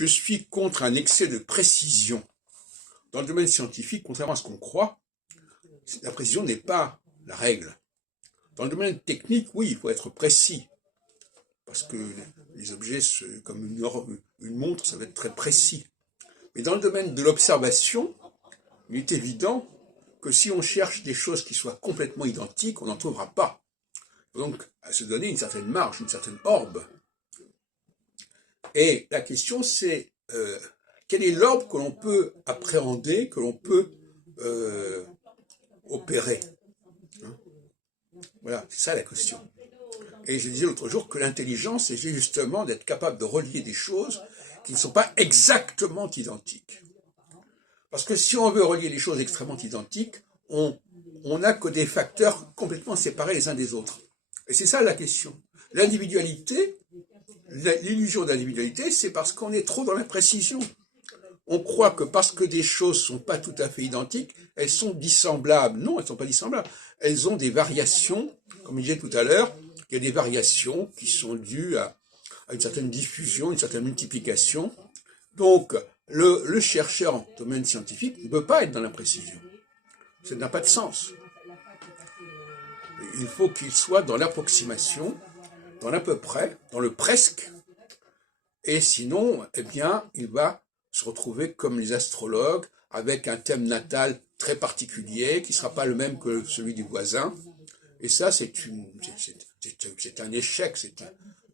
Je suis contre un excès de précision. Dans le domaine scientifique, contrairement à ce qu'on croit, la précision n'est pas la règle. Dans le domaine technique, oui, il faut être précis. Parce que les objets, comme une montre, ça va être très précis. Mais dans le domaine de l'observation, il est évident que si on cherche des choses qui soient complètement identiques, on n'en trouvera pas. Donc, à se donner une certaine marge, une certaine orbe. Et la question, c'est quel est l'ordre que l'on peut appréhender, que l'on peut opérer, hein? Voilà, c'est ça la question. Et je disais l'autre jour que l'intelligence, c'est justement d'être capable de relier des choses qui ne sont pas exactement identiques. Parce que si on veut relier les choses extrêmement identiques, on n'a que des facteurs complètement séparés les uns des autres. Et c'est ça la question. L'individualité, l'illusion d'individualité, c'est parce qu'on est trop dans la précision. On croit que parce que des choses ne sont pas tout à fait identiques, elles sont dissemblables. Non, elles ne sont pas dissemblables. Elles ont des variations, comme je disais tout à l'heure, il y a des variations qui sont dues à une certaine diffusion, une certaine multiplication. Donc, le chercheur en domaine scientifique ne peut pas être dans l'imprécision. Ça n'a pas de sens. Il faut qu'il soit dans l'approximation, dans l'à peu près, dans le presque, et sinon, eh bien, il va se retrouver comme les astrologues, avec un thème natal très particulier, qui ne sera pas le même que celui du voisin. Et ça, c'est un échec, c'est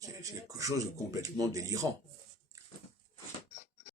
quelque chose de complètement délirant.